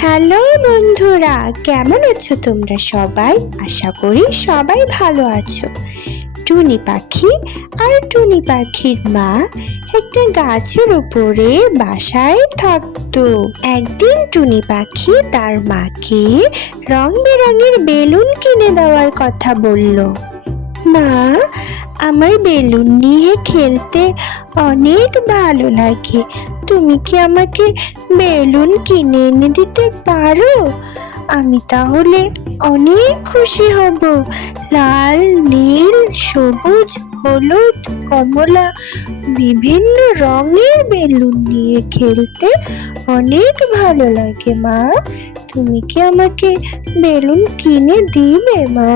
Hello বন্ধুরা, কেমন আছো তোমরা সবাই? আশা করি সবাই ভালো আছো। টুনি পাখি আর টুনি পাখির মা একটা গাছের উপরে বাসায় থাকতো। একদিন টুনি পাখি তার মাকে রং বেরঙের বেলুন কিনে দেওয়ার কথা বলল। মা, আমার বেলুন নিয়ে খেলতে অনেক ভালো লাগে, তুমি কি আমাকে বেলুন কিনে এনে দিতে পারো? আমি তাহলে অনেক খুশি হব। লাল, নীল, সবুজ, হলুদ, কমলা বিভিন্ন রঙের বেলুন নিয়ে খেলতে অনেক ভালো লাগে। মা, তুমি কি আমাকে বেলুন কিনে দিবে মা?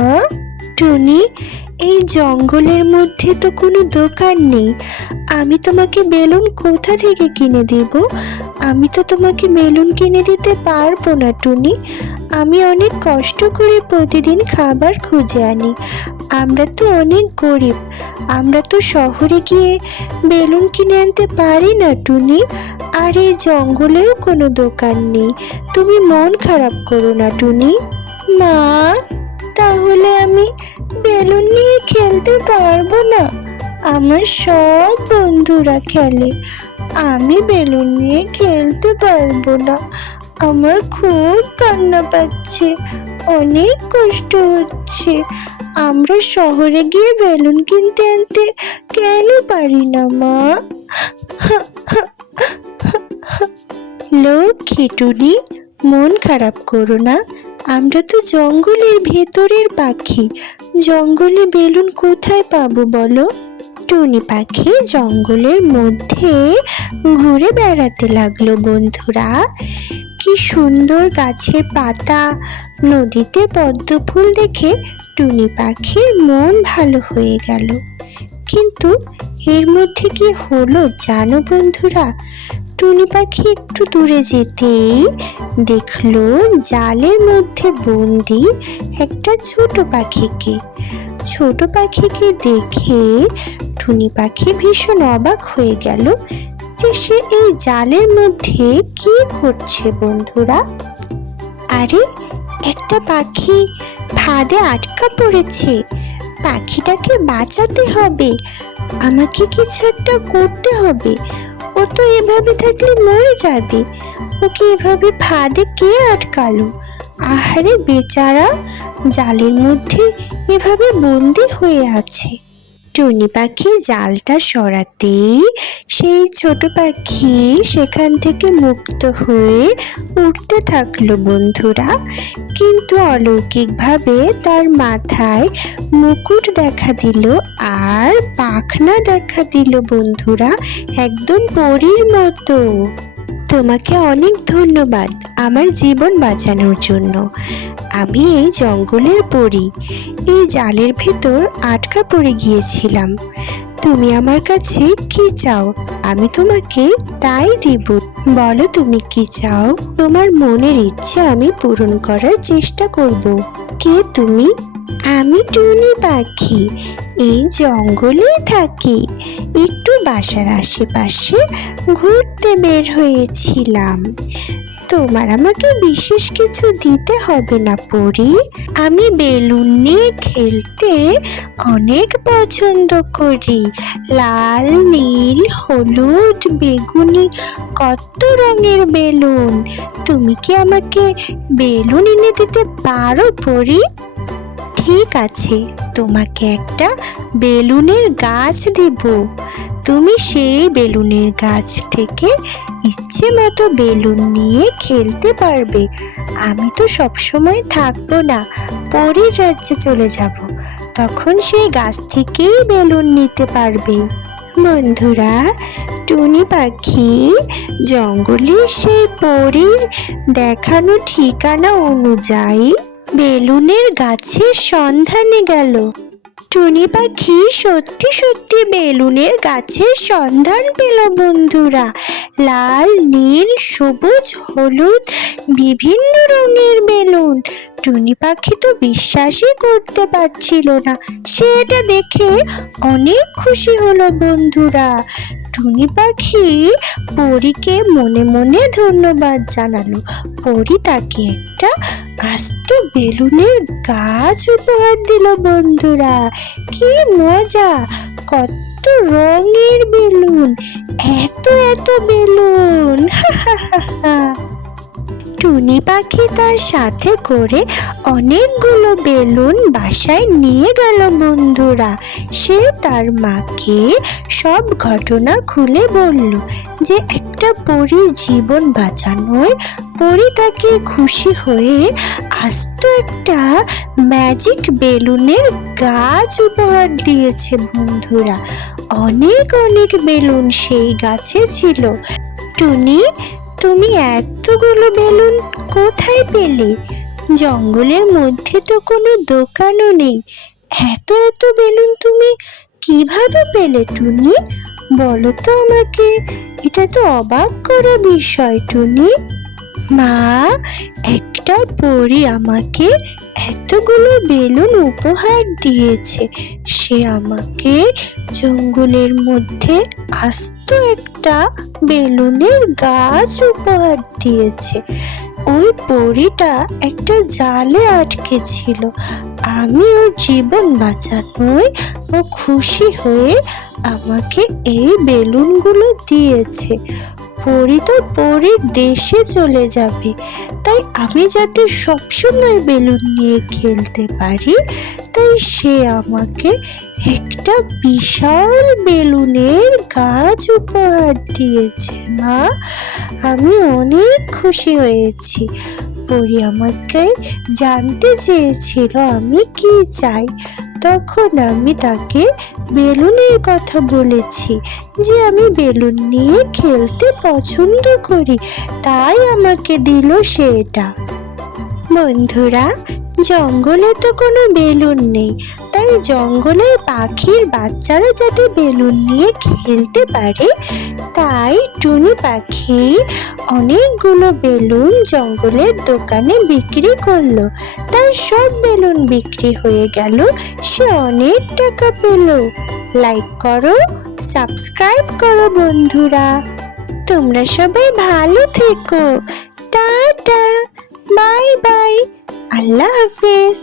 টুনি, এই জঙ্গলের মধ্যে তো কোনো দোকান নেই, আমি তোমাকে বেলুন কোথা থেকে কিনে দেব? আমি তো তোমাকে বেলুন কিনে দিতে পারবো না টুনি। আমি অনেক কষ্ট করে প্রতিদিন খাবার খুঁজে আনি, আমরা তো অনেক গরিব, আমরা তো শহরে গিয়ে বেলুন কিনে আনতে পারি না টুনি। আর এই জঙ্গলেও কোনো দোকান নেই, তুমি মন খারাপ করো না টুনি। মা, তাহলে আমি বেলুন নিয়ে খেলতে পারবো না? আমার সব বন্ধুরা খেলে, আমি বেলুন নিয়ে খেলতে পারবো না। আমার খুব কান্না পাচ্ছে, অনেক কষ্ট হচ্ছে। আমরা শহরে গিয়ে বেলুন কিনতে আনতে কেন পারি না মা? লক্ষ্মী টুনি, মন খারাপ করো না, আমরা তো জঙ্গলের ভেতরের পাখি, জঙ্গলে বেলুন কোথায় পাবো বলো? টুনি পাখি জঙ্গলের মধ্যে ঘুরে বেড়াতে লাগলো বন্ধুরা। কি সুন্দর গাছের পাতা, নদীতে পদ্ম ফুল দেখে টুনি পাখির মন ভালো হয়ে গেল। কিন্তু এর মধ্যে কি হলো জানো বন্ধুরা? টুনি পাখি একটু দূরে যেতেই দেখলো জালের মধ্যে বন্দি একটা ছোট পাখিকে। ছোট পাখিকে দেখে টুনি পাখি ভীষণ অবাক হয়ে গেল যে সে এই জালের মধ্যে কি করছে বন্ধুরা। আরে, একটা পাখি ফাঁদে আটকা পড়েছে, পাখিটাকে বাঁচাতে হবে, আমাকে কিছু একটা করতে হবে। ও তো এভাবে থাকলে মরে যাবে, ওকে এভাবে ফাঁদে কে আটকালো? আহারে বেচারা, জালের মধ্যে এভাবে বন্দি হয়ে আছে। টুনি পাখি জালটা সরাতেই সেই ছোট পাখি সেখান থেকে মুক্ত হয়ে উঠতে থাকলো বন্ধুরা। কিন্তু অলৌকিকভাবে তার মাথায় মুকুট দেখা দিল আর পাখনা দেখা দিল বন্ধুরা, একদম পরীর মতো। তোমাকে অনেক ধন্যবাদ আমার জীবন বাঁচানোর জন্য। আমি এই জঙ্গলের পরী, এই জালের ভেতর আটকা পড়ে গিয়েছিলাম। তুমি আমার কাছে কি চাও, আমি তোমাকে তাই দিব। বলো তুমি কি চাও? তোমার মনের ইচ্ছে আমি পূরণ করার চেষ্টা করব। কে তুমি? আমি টুনি পাখি, এই জঙ্গলেই থাকি, একটু বাসার আশেপাশে ঘুরতে বের হয়েছিলাম। তোমার আমাকে বিশেষ কিছু দিতে হবে না পরি, আমি বেলুন নিয়ে খেলতে অনেক পছন্দ করি। লাল, নীল, হলুদ, বেগুনি কত রঙের বেলুন। তুমি কি আমাকে বেলুন এনে দিতে পারো পরি? ঠিক আছে, তোমাকে একটা বেলুনের গাছ দিব, তুমি সেই বেলুনের গাছ থেকে ইচ্ছে মতো বেলুন নিয়ে খেলতে পারবে। আমি তো সবসময় থাকবো না, পরীর রাজ্যে চলে যাব, তখন সেই গাছ থেকেই বেলুন নিতে পারবে। বন্ধুরা, টুনি পাখি জঙ্গলের সেই পরীর দেখানো ঠিকানা অনুযায়ী বেলুনের গাছের সন্ধানে গেল। টুনি পাখি সত্যি সত্যি বেলুনের গাছের সন্ধান পেল বন্ধুরা। লাল, নীল, সবুজ, হলুদ বিভিন্ন রঙের বেলুন। টুনি পাখি তো বিশ্বাসই করতে পারছিল না। সে এটা দেখে অনেক খুশি হলো বন্ধুরা। টুনি পাখি পরীকে মনে মনে ধন্যবাদ জানালো। পরী তাকে একটা আস্ত বেলুনের গাছ উপহার দিল বন্ধুরা। কি মজা! কত রঙের বেলুন, এত এত বেলুন! টুনি পাখি তার সাথে করে অনেকগুলো বেলুন বাসায় নিয়ে গেল বন্ধুরা। সে তার মাকে সব ঘটনা খুলে বলল যে একটা পরীর জীবন বাঁচানোয় পরী তাকে খুশি হয়ে আস্ত একটা ম্যাজিক বেলুনের গাছ উপহার দিয়েছে বন্ধুরা। অনেক অনেক বেলুন সেই গাছে ছিল। টুনি, তুমি এতগুলো বেলুন কোথায় পেলে? জঙ্গলের মধ্যে তো কোনো দোকানও নেই। এত এত বেলুন তুমি কিভাবে পেলে টুনি? বলো তো আমাকে, এটা তো অবাক করা বিষয় টুনি। মা, একটা পরী আমাকে এতগুলো বেলুন উপহার দিয়েছে। সে আমাকে জঙ্গলের মধ্যে আস্ত একটা বেলুনের গাছ উপহার দিয়েছে। ওই পরীটা একটা জালে আটকে ছিল। আমি ওর জীবন বাঁচানোয় ও খুশি হয়ে আমাকে এই বেলুনগুলো দিয়েছে। পরী তো পরীর দেশে চলে যাবে, তাই আমি যাতে সবসময় বেলুন নিয়ে খেলতে পারি, তাই সে আমাকে একটা বিশাল বেলুনের গাছ উপহার দিয়েছে। মা, আমি অনেক খুশি হয়েছি। পরী আমাকে জানতে চেয়েছিল আমি কি চাই। তখন আমি তাকে বেলুনের কথা বলেছি যে আমি বেলুন নিয়ে খেলতে পছন্দ করি, তাই আমাকে দিল সেটা। বন্ধুরা, জঙ্গলে তো কোনো বেলুন নেই, তাই জঙ্গলের পাখির বাচ্চারা যাতে বেলুন নিয়ে খেলতে পারে, তাই টুনি পাখি অনেকগুলো বেলুন জঙ্গলের দোকানে বিক্রি করলো। তার সব বেলুন বিক্রি হয়ে গেল। সে অনেক টাকা পেল। লাইক করো, সাবস্ক্রাইব করো বন্ধুরা। তোমরা সবাই ভালো থেকো। টাটা, বাই বাই, আল্লাহ হাফেজ।